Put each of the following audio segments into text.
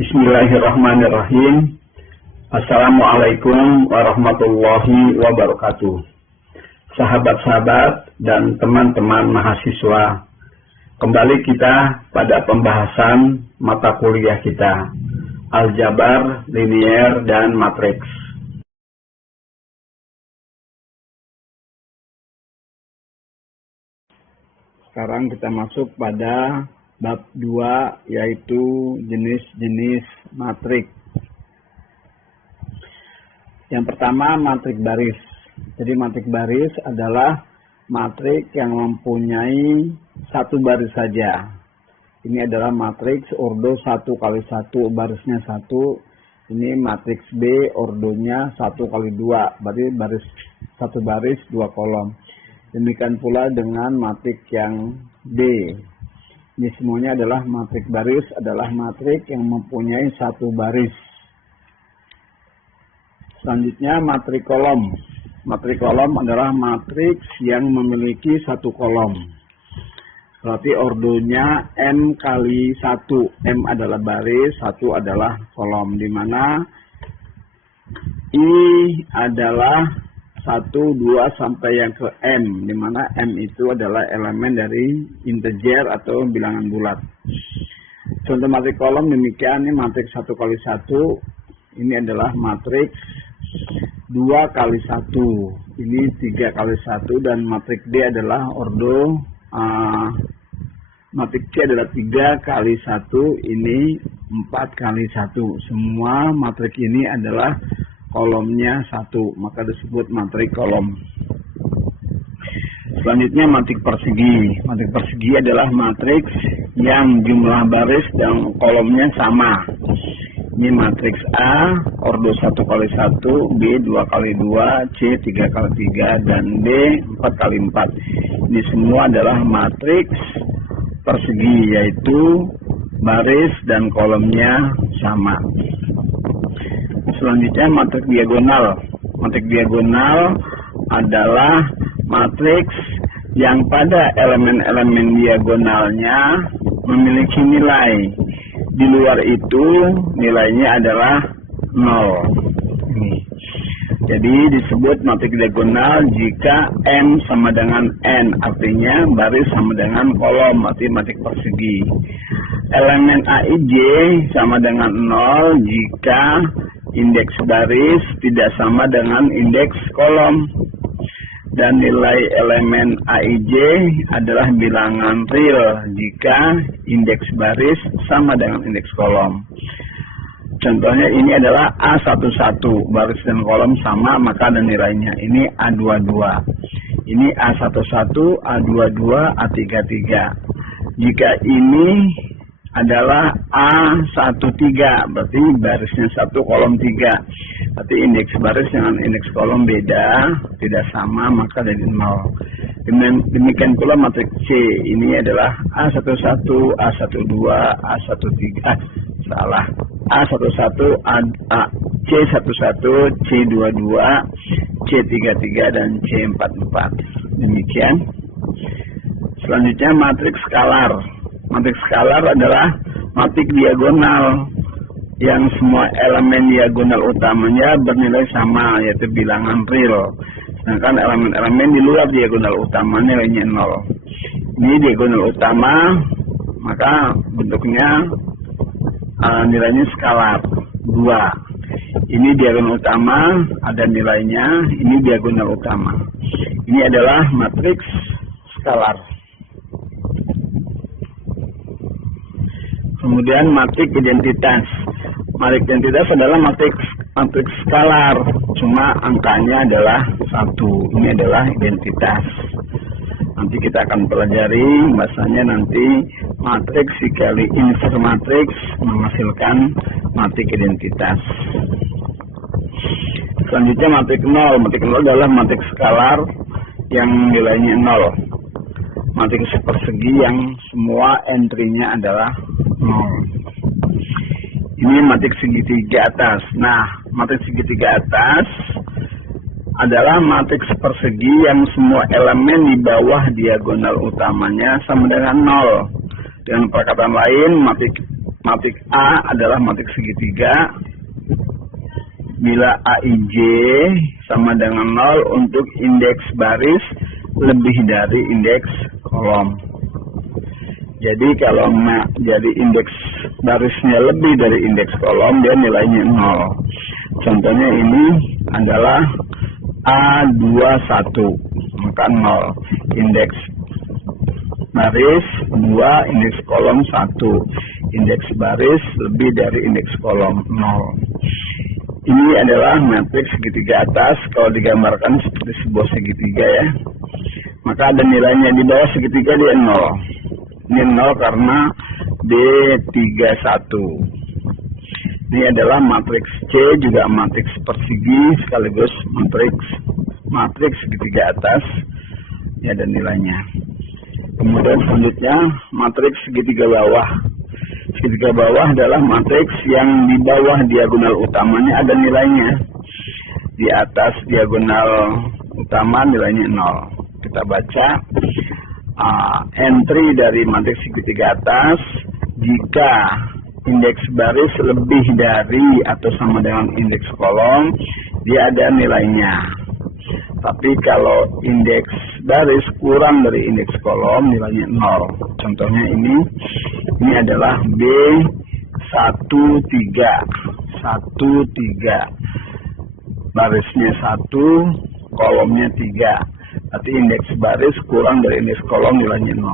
Bismillahirrahmanirrahim. Assalamualaikum warahmatullahi wabarakatuh. Sahabat-sahabat dan teman-teman mahasiswa, kembali kita pada pembahasan mata kuliah kita, aljabar, linier, dan matriks. Sekarang kita masuk pada bab 2, yaitu jenis-jenis matrik. Yang pertama, matrik baris. Jadi matrik baris adalah matrik yang mempunyai satu baris saja. Ini adalah matriks ordo 1x1, barisnya 1. Ini matriks B, ordonya 1x2, berarti satu baris 2 kolom. Demikian pula dengan matrik yang D. Ini semuanya adalah matrik baris, adalah matrik yang mempunyai satu baris. Selanjutnya matrik kolom. Matrik kolom adalah matriks yang memiliki satu kolom. Berarti ordonya M kali 1. M adalah baris, 1 adalah kolom. Di mana I adalah 1, 2 sampai yang ke M, di mana M itu adalah elemen dari integer atau bilangan bulat. Contoh matrik kolom demikian, ini matrik 1x1, ini adalah matrik 2x1, ini 3x1, dan matrik D adalah ordo, matrik C adalah 3x1, ini 4x1. Semua matrik ini adalah kolomnya 1, maka disebut matrik kolom. Selanjutnya matrik persegi. Matrik persegi adalah matriks yang jumlah baris dan kolomnya sama. Ini matriks A, ordo 1x1, B 2x2, C 3x3, dan D 4x4. Ini semua adalah matriks persegi, yaitu baris dan kolomnya sama. Selanjutnya matrik diagonal. Matrik diagonal adalah matriks yang pada elemen-elemen diagonalnya memiliki nilai. Di luar itu nilainya adalah 0. Jadi disebut matrik diagonal jika M sama dengan N, artinya baris sama dengan kolom, arti matrik persegi. Elemen AIJ sama dengan 0 jika indeks baris tidak sama dengan indeks kolom. Dan nilai elemen AIJ adalah bilangan real jika indeks baris sama dengan indeks kolom. Contohnya ini adalah A11, baris dan kolom sama, maka ada nilainya. Ini A22. Ini A11, A22, A33. Jika ini adalah A13, berarti barisnya 1, kolom 3. Berarti indeks baris dengan indeks kolom beda, tidak sama, maka dari 0. Demikian pula matrik C. Ini adalah A11, A12, A13, A11, C11, C22, C33, dan C44. Demikian. Selanjutnya matrik skalar. Matrik skalar adalah matrik diagonal yang semua elemen diagonal utamanya bernilai sama, yaitu bilangan real. Sedangkan elemen-elemen di luar diagonal utama nilainya 0. Ini diagonal utama, maka bentuknya nilainya skalar 2. Ini diagonal utama, ada nilainya, ini diagonal utama. Ini adalah matriks skalar. Kemudian matrik identitas. Matrik identitas adalah matrik skalar, cuma angkanya adalah 1. Ini adalah identitas. Nanti kita akan pelajari bahasanya nanti matriks dikali insert matriks menghasilkan matrik identitas. Selanjutnya matrik 0. Matrik 0 adalah matrik skalar yang nilainya 0. Matrik persegi yang semua entry-nya adalah 0. Ini matrik segitiga atas. Nah, matrik segitiga atas adalah matriks persegi yang semua elemen di bawah diagonal utamanya sama dengan 0. Dengan perkataan lain, matrik Matrik A adalah matrik segitiga bila AIJ sama dengan 0 untuk indeks baris lebih dari indeks kolom. Jadi kalau jadi indeks barisnya lebih dari indeks kolom, dia nilainya 0. Contohnya ini adalah A21, maka 0. Indeks baris 2, indeks kolom 1. Indeks baris lebih dari indeks kolom 0. Ini adalah matriks segitiga atas. Kalau digambarkan seperti sebuah segitiga ya, maka ada nilainya di bawah segitiga dia 0. Ini 0 karena D31. Ini adalah matriks C, juga matriks persegi sekaligus matriks segitiga atas. Ini ada nilainya. Kemudian selanjutnya matriks segitiga bawah. Segitiga bawah adalah matriks yang di bawah diagonal utamanya ada nilainya. Di atas diagonal utama nilainya 0. Kita baca entry dari matriks segitiga atas. Jika indeks baris lebih dari atau sama dengan indeks kolom, dia ada nilainya. Tapi kalau indeks baris kurang dari indeks kolom, nilainya 0. Contohnya ini adalah B13. Barisnya 1, kolomnya 3. Berarti indeks baris kurang dari indeks kolom, nilainya 0.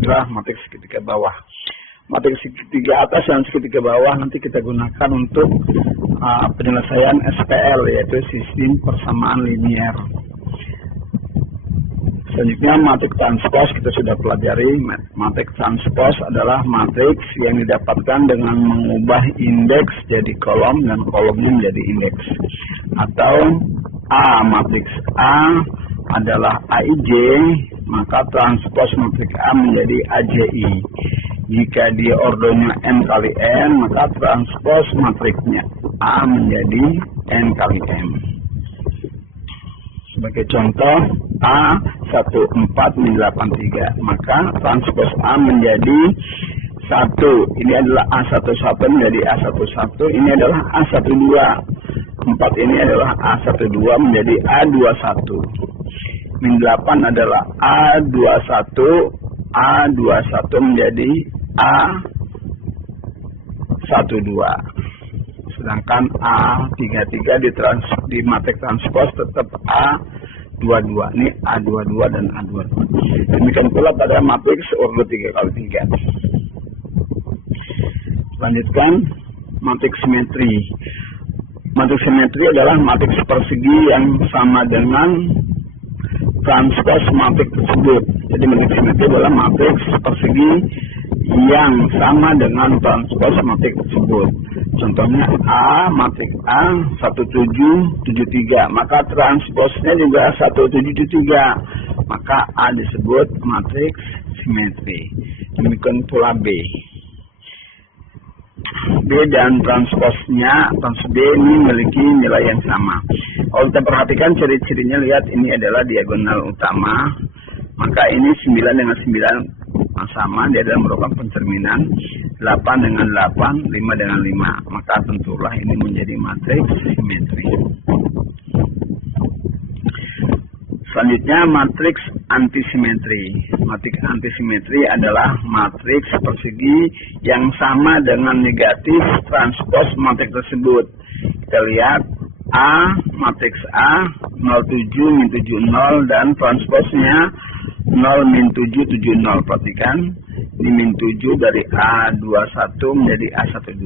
Itulah matriks segitiga bawah. Matriks segitiga atas dan segitiga bawah nanti kita gunakan untuk penyelesaian SPL, yaitu sistem persamaan linier. Selanjutnya matriks transpose kita sudah pelajari. Matriks transpose adalah matriks yang didapatkan dengan mengubah indeks jadi kolom dan kolomnya menjadi indeks. Atau matriks A adalah AIJ, maka transpose matriks A menjadi AJI. Jika dia ordonya n kali n, maka transpose matriksnya A menjadi n kali m. Sebagai contoh, A14-83, maka transpose A menjadi 1. Ini adalah A11 menjadi A11. Ini adalah A12. 4 ini adalah A12 menjadi A21. Min 8 adalah A21. A21 menjadi A12. Sedangkan A33 di matriks transpose tetap A22. Ini A22 dan A22. Demikian pula pada matriks ordo 3x3. Lanjutkan matriks simetri. Matriks simetri adalah matriks persegi yang sama dengan transpose matriks tersebut. Jadi matriks simetri adalah matriks persegi yang sama dengan transpose matriks tersebut. Contohnya matriks A 1773, maka transposnya juga 1773, maka A disebut matriks simetri. Demikian pula B. B dan transposnya, transpose B ini memiliki nilai yang sama. Kalau kita perhatikan ciri-cirinya, lihat ini adalah diagonal utama, maka ini 9 dengan 9 sama, dia adalah merupakan pencerminan. 8 dengan 8, 5 dengan 5, maka tentulah ini menjadi matriks simetri. Selanjutnya matriks antisimetri. Matriks antisimetri adalah matriks persegi yang sama dengan negatif transpose matriks tersebut. Kita lihat matriks A 07-70 dan transposnya 0-770. Perhatikan, ini min 7 dari A21 menjadi A12.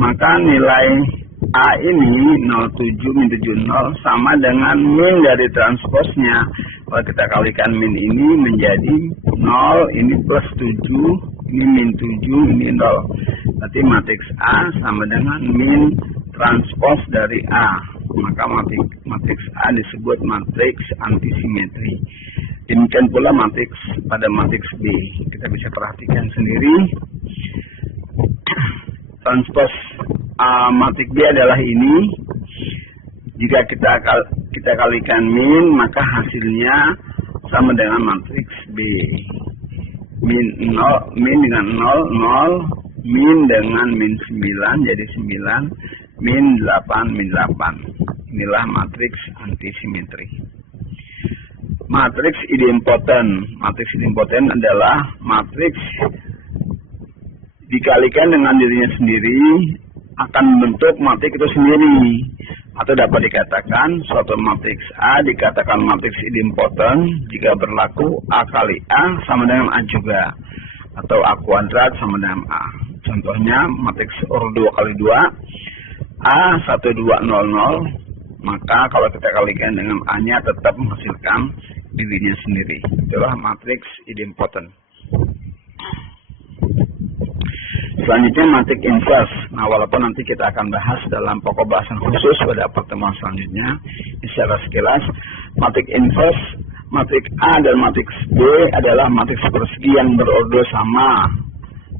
Maka nilai A ini 07-70 sama dengan min dari transposnya. Kalau kita kalikan min ini menjadi 0, ini plus 7, ini min 7, ini 0. Berarti matriks A sama dengan min transpose dari A. Maka matriks A disebut matriks antisimetri. Demikian pula matriks pada matriks B. Kita bisa perhatikan sendiri. Transpose matriks B adalah ini. Jika kita kalikan min, maka hasilnya sama dengan matriks B. Min dengan 0, 0, min dengan min 9 jadi 9, min 8, min 8. Inilah matriks antisimetri. Matriks idempoten. Matriks idempoten adalah matriks dikalikan dengan dirinya sendiri akan membentuk matriks itu sendiri. Atau dapat dikatakan suatu matriks A dikatakan matriks idempoten jika berlaku A kali A sama dengan A juga, atau A kuadrat sama dengan A. Contohnya matriks order 2 kali 2 A 1 2 0 0, maka kalau kita kalikan dengan A nya tetap menghasilkan dirinya sendiri. Itulah matriks idempoten. Selanjutnya matriks inverse. Nah, walaupun nanti kita akan bahas dalam pokok bahasan khusus pada pertemuan selanjutnya, secara sekilas matriks inverse, matriks A dan matriks B adalah matriks persegi yang berorder sama,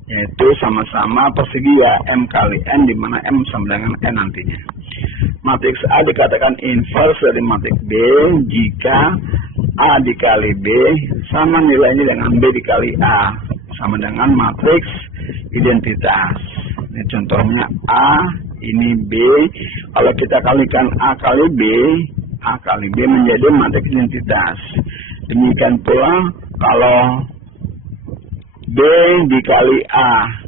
yaitu sama-sama persegi ya M kali N, di mana M sama dengan N nantinya. Matriks A dikatakan inverse dari matriks B jika A dikali B sama nilainya dengan B dikali A, sama dengan matriks identitas. Ini contohnya A, ini B. Kalau kita kalikan A kali B menjadi matriks identitas. Demikian pula kalau B dikali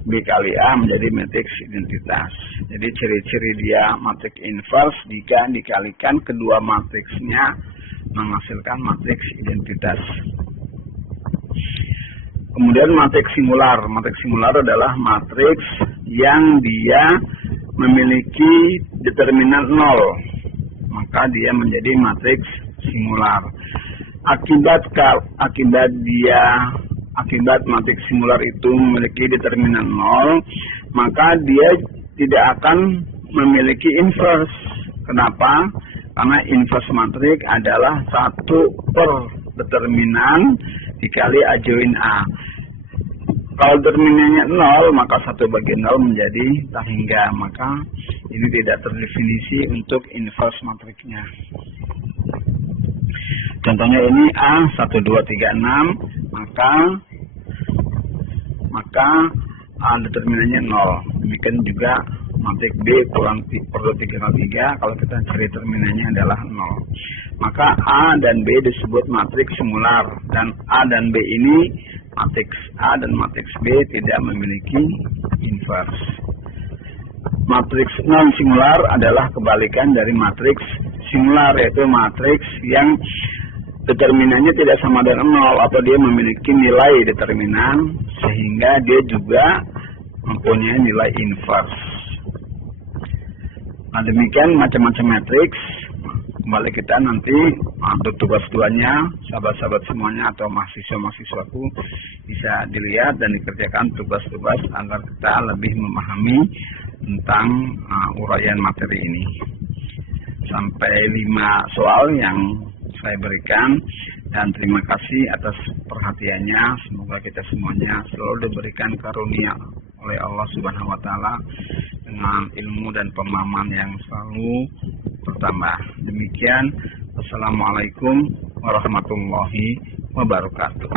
B kali A menjadi matriks identitas. Jadi ciri-ciri dia matriks inverse jika dikalikan kedua matriksnya menghasilkan matriks identitas. Kemudian matriks singular. Matriks singular adalah matriks yang dia memiliki determinan 0. Maka dia menjadi matriks singular. Akibat matriks singular itu memiliki determinan 0, maka dia tidak akan memiliki inverse. Kenapa? Karena inverse matriks adalah 1 per determinan dikali A join A. Kalau determinannya 0, maka 1 bagi 0 menjadi tak hingga. Maka ini tidak terdefinisi untuk inverse matriksnya. Contohnya ini A 1 2 3 6, maka A determinannya 0. Demikian juga matriks B kurang per 3 kali 3, kalau kita cari determinannya adalah 0. Maka A dan B disebut matriks singular, dan A dan B ini matriks A dan matriks B tidak memiliki inverse. Matriks non singular adalah kebalikan dari matriks singular, yaitu matriks yang determinannya tidak sama dengan 0 atau dia memiliki nilai determinan sehingga dia juga mempunyai nilai inverse. Nah, demikian macam-macam matriks. Kembali kita nanti untuk tugas 2-nya, sahabat-sahabat semuanya atau mahasiswa-mahasiswaku bisa dilihat dan dikerjakan tugas-tugas agar kita lebih memahami tentang uraian materi ini. Sampai 5 soal yang saya berikan, dan terima kasih atas perhatiannya. Semoga kita semuanya selalu diberikan karunia oleh Allah Subhanahu wa taala dengan ilmu dan pemahaman yang selalu bertambah. Demikian, wassalamualaikum warahmatullahi wabarakatuh.